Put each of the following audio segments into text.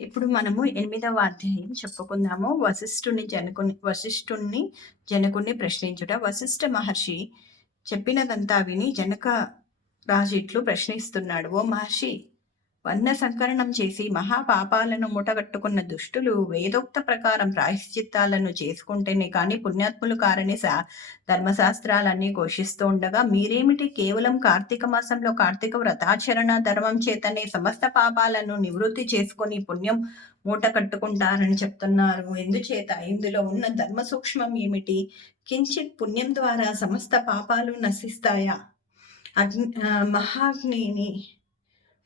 ఇప్పుడు మనము ఎనిమిదవ అధ్యాయం చెప్పుకుందాము. వశిష్ఠుని జనకుని వశిష్ఠుణ్ణి జనకుణ్ణి ప్రశ్నించుట. వశిష్ఠ మహర్షి చెప్పినదంతా విని జనక రాజు ఇట్లు ప్రశ్నిస్తున్నాడు. ఓ మహర్షి వర్ణ సంకరణం చేసి మహాపాపాలను మూటగట్టుకున్న దుష్టులు వేదోక్త ప్రకారం ప్రాయశ్చిత్తాలను చేసుకుంటేనే కానీ పుణ్యాత్ములు కారని సా ధర్మశాస్త్రాలన్నీ ఘోషిస్తూ ఉండగా మీరేమిటి కేవలం కార్తీక మాసంలో కార్తీక వ్రతాచరణ ధర్మం చేతనే సమస్త పాపాలను నివృత్తి చేసుకొని పుణ్యం మూట కట్టుకుంటారని చెప్తున్నారు. ఎందుచేత? ఇందులో ఉన్న ధర్మ సూక్ష్మం ఏమిటి? కించిత్ పుణ్యం ద్వారా సమస్త పాపాలు నశిస్తాయా? అగ్ని మహాగ్నిని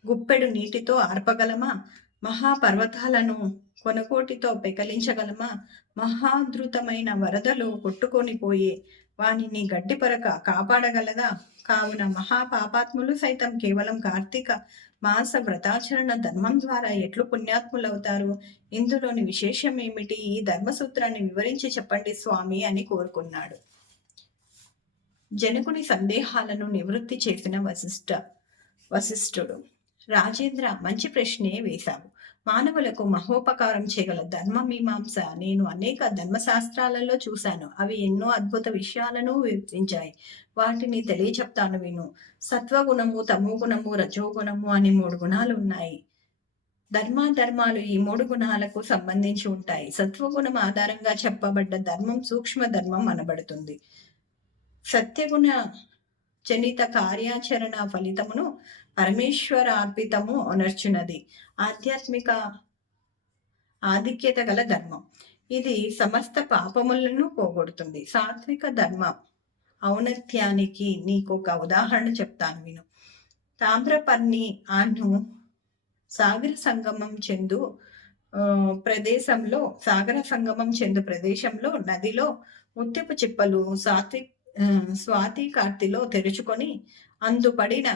గుప్పెడు నీటితో ఆర్పగలమా? మహాపర్వతాలను కొనకోటితో పెకలించగలమా? మహాధృతమైన వరదలు కొట్టుకొని పోయే వానిని గడ్డిపరక కాపాడగలదా? కావున మహాపాపాత్ములు సైతం కేవలం కార్తీక మాస వ్రతాచరణ ధర్మం ద్వారా ఎట్లు పుణ్యాత్ములవుతారు? ఇందులోని విశేషం ఏమిటి ఈ ధర్మసూత్రాన్ని వివరించి చెప్పండి స్వామి అని కోరుకున్నాడు. జనకుని సందేహాలను నివృత్తి చేసిన వశిష్ఠ వశిష్ఠుడు. రాజేంద్ర మంచి ప్రశ్నే వేశావు. మానవులకు మహోపకారం చేయగల ధర్మ మీమాంస నేను అనేక ధర్మశాస్త్రాలలో చూశాను. అవి ఎన్నో అద్భుత విషయాలను వివరించాయి. వాటిని తెలియచెప్తాను విను. సత్వగుణము తమోగుణము రజోగుణము అని మూడు గుణాలు ఉన్నాయి. ధర్మాధర్మాలు ఈ మూడు గుణాలకు సంబంధించి ఉంటాయి. సత్వగుణం ఆధారంగా చెప్పబడ్డ ధర్మం సూక్ష్మ ధర్మం అనబడుతుంది. సత్యగుణ జనిత కార్యాచరణ ఫలితమును పరమేశ్వరార్పితము అనర్చున్నది ఆధ్యాత్మిక ఆధిక్యత గల ధర్మం. ఇది సమస్త పాపములను పోగొడుతుంది. సాత్విక ధర్మం ఔన్నత్యానికి నీకు ఒక ఉదాహరణ చెప్తాను విను. తామ్రపర్ణి అను సాగర సంగమం చెందు ప్రదేశంలో సాగర సంగమం చెందు ప్రదేశంలో నదిలో ముత్యపు చిప్పలు సాత్వి స్వాతి కార్తిలో తెరుచుకొని అందుపడిన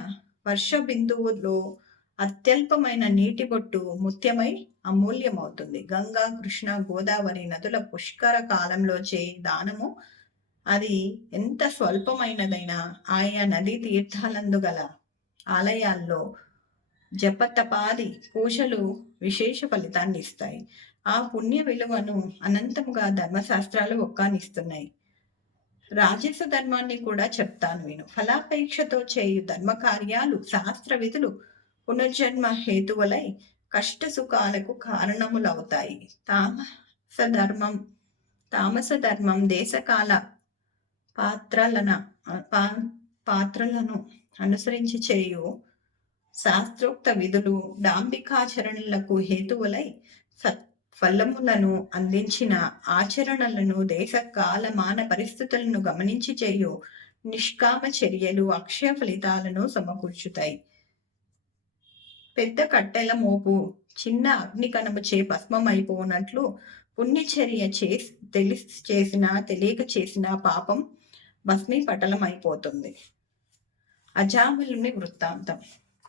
వర్ష బిందువులో అత్యల్పమైన నీటి బొట్టు ముత్యమై అమూల్యమవుతుంది. గంగా కృష్ణ గోదావరి నదుల పుష్కర కాలంలో చే దానము. అది ఎంత స్వల్పమైనదైనా ఆయా నదీ తీర్థాలందు గల ఆలయాల్లో జపతపాది పూజలు విశేష ఫలితాన్ని ఇస్తాయి ఆ పుణ్య విలువను అనంతముగా ధర్మశాస్త్రాలు ఒక్కానిస్తున్నాయి. రాజస ధర్మాన్ని కూడా చెప్తాను నేను ఫలాపేక్షతో చేయు ధర్మ కార్యాలు శాస్త్ర విధులు పునర్జన్మ హేతువులై కష్ట సుఖాలకు కారణములవుతాయి. తామస ధర్మం తామస ధర్మం దేశకాల పాత్రలన పాత్రలను అనుసరించి చేయు శాస్త్రోక్త విధులు డాంబికాచరణలకు హేతువులై సత్ ఫలములను అందించిన ఆచరణలను దేశ కాలమాన పరిస్థితులను గమనించి చేయు నిష్కామ చర్యలు అక్షయ ఫలితాలను సమకూర్చుతాయి. పెద్ద కట్టెల మోపు చిన్న అగ్ని చే భస్మమైపోనట్లు పుణ్యచర్య చేసి తెలిసి చేసిన తెలియక చేసిన పాపం భస్మీ పటలం అయిపోతుంది అజాములుని వృత్తాంతం.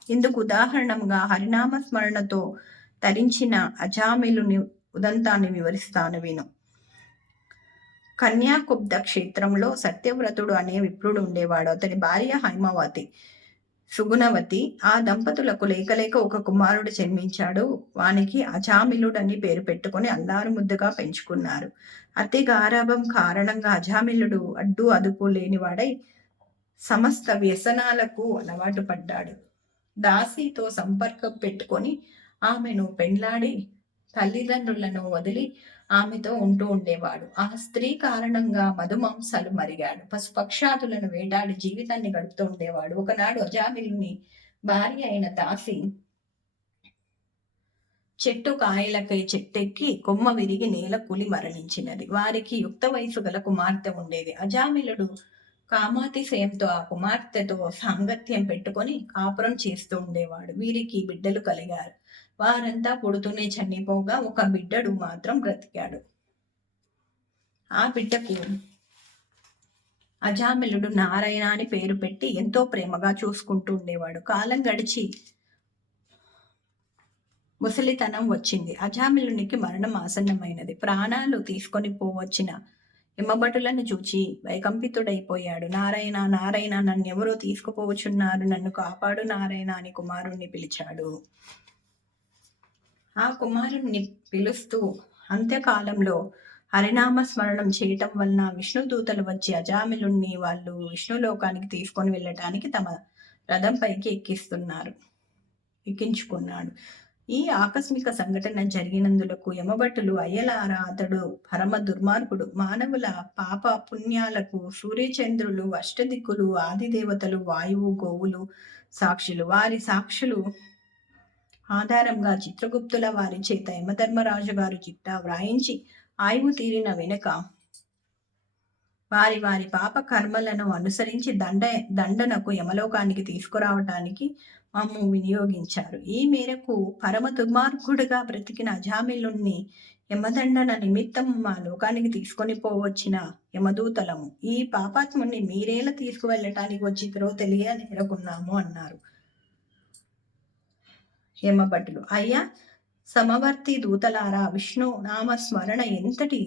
ఇందుకు ఉదాహరణంగా హరినామ స్మరణతో తరించిన అజామిలుని ఉదంతాన్ని వివరిస్తాను విను. కన్యాకుబ్ద క్షేత్రంలో సత్యవ్రతుడు అనే విప్రుడు ఉండేవాడు. అతని భార్య హైమవతి సుగుణవతి. ఆ దంపతులకు లేకలేక ఒక కుమారుడు జన్మించాడు. వానికి అజామిలుడని పేరు పెట్టుకుని అల్లారు ముద్దుగా పెంచుకున్నారు. అతి గారాభం కారణంగా అజామిలుడు అడ్డు అదుపు లేనివాడై సమస్త వ్యసనాలకు అలవాటు పడ్డాడు. దాసితో సంపర్కం పెట్టుకొని ఆమెను పెండ్లాడి తల్లిదండ్రులను వదిలి ఆమెతో ఉంటూ ఉండేవాడు. ఆ స్త్రీ కారణంగా మధుమాంసాలు మరిగాడు. పశుపక్షాదులను వేటాడి జీవితాన్ని గడుపుతూ ఉండేవాడు. ఒకనాడు అజామిలుని భార్య అయిన దాసి చెట్టు కాయలకై చెట్టెక్కి కొమ్మ విరిగి నేల కూలి మరణించినది. వారికి యుక్త వయసు గల కుమార్తె ఉండేది. అజామిలుడు కామాతిశయంతో ఆ కుమార్తెతో సాంగత్యం పెట్టుకొని కాపురం చేస్తూ ఉండేవాడు. వీరికి బిడ్డలు కలిగారు. వారంతా పుడుతూనే చనిపోగా ఒక బిడ్డడు మాత్రం బ్రతికాడు. ఆ బిడ్డకు అజామిలుడు నారాయణ అని పేరు పెట్టి ఎంతో ప్రేమగా చూసుకుంటూ ఉండేవాడు. కాలం గడిచి ముసలితనం వచ్చింది. అజామిలునికి మరణం ఆసన్నమైనది. ప్రాణాలు తీసుకొని పోవచ్చిన హిమభటులను చూచి వైకంపితుడైపోయాడు నారాయణ నారాయణ నన్ను ఎవరో తీసుకుపోవచ్చున్నారు నన్ను కాపాడు నారాయణ అని కుమారుణ్ణి పిలిచాడు. ఆ కుమారుణ్ణి పిలుస్తూ అంత్యకాలంలో హరినామ స్మరణం చేయటం వలన విష్ణు దూతలు వచ్చి అజామిలుణ్ణి వాళ్ళు విష్ణులోకానికి తీసుకొని వెళ్ళటానికి తమ రథంపైకి ఎక్కిస్తున్నారు. ఎక్కించుకున్నాడు. ఈ ఆకస్మిక సంఘటన జరిగినందులకు యమభట్టులు అయ్యలారా అతడు పరమ దుర్మార్గుడు. మానవుల పాప పుణ్యాలకు సూర్యచంద్రులు అష్టదిక్కులు ఆదిదేవతలు వాయువు గోవులు సాక్షులు. వారి సాక్షులు ఆధారంగా చిత్రగుప్తుల వారి చేత యమధర్మరాజు గారు చిట్టా వ్రాయించి ఆయువు తీరిన వెనుక వారి వారి పాప కర్మలను అనుసరించి దండ దండనకు యమలోకానికి తీసుకురావటానికి మమ్ము వినియోగించారు. ఈ మేరకు పరమ దుర్మార్గుడుగా బ్రతికిన అజామిలుణ్ణి యమదండన నిమిత్తం మా లోకానికి తీసుకొని పోవచ్చిన యమదూతలము. ఈ పాపాత్ముణ్ణి మీరేలా తీసుకువెళ్ళటానికి వచ్చిద్దరో తెలియ నేరకున్నాము అన్నారు. యమభటులు అయ్యా సమవర్తి దూతలారా విష్ణు నామ స్మరణ ఎంతటి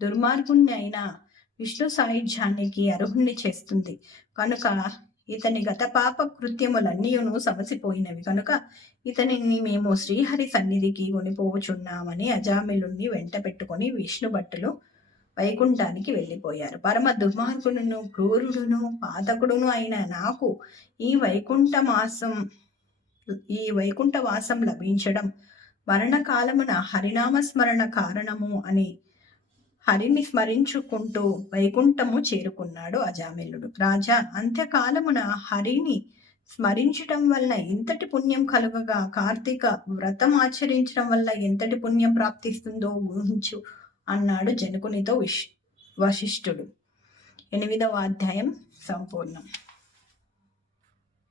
దుర్మార్గుణ్ణి అయినా విష్ణు సాయుధ్యానికి అర్హుణ్ణి చేస్తుంది. కనుక ఇతని గత పాప కృత్యములన్నీయును సమసిపోయినవి. కనుక ఇతనిని మేము శ్రీహరి సన్నిధికి కొనిపోవచున్నామని అజామిలుణ్ణి వెంట పెట్టుకొని విష్ణు భట్టులు వైకుంఠానికి వెళ్ళిపోయారు. పరమ దుర్మార్గుడును క్రూరుడును పాతకుడును అయిన నాకు ఈ వైకుంఠ మాసం ఈ వైకుంఠ వాసం లభించడం మరణకాలమున హరినామ స్మరణ కారణము అని హరిని స్మరించుకుంటూ వైకుంఠము చేరుకున్నాడు అజామిలుడు రాజా అంత్యకాలమున హరిని స్మరించటం వల్ల ఎంతటి పుణ్యం కలుగగా? కార్తీక వ్రతం ఆచరించడం వల్ల ఎంతటి పుణ్యం ప్రాప్తిస్తుందో ఊహించు అన్నాడు జనకునితో విష్ వశిష్ఠుడు. ఎనిమిదవ అధ్యాయం సంపూర్ణం.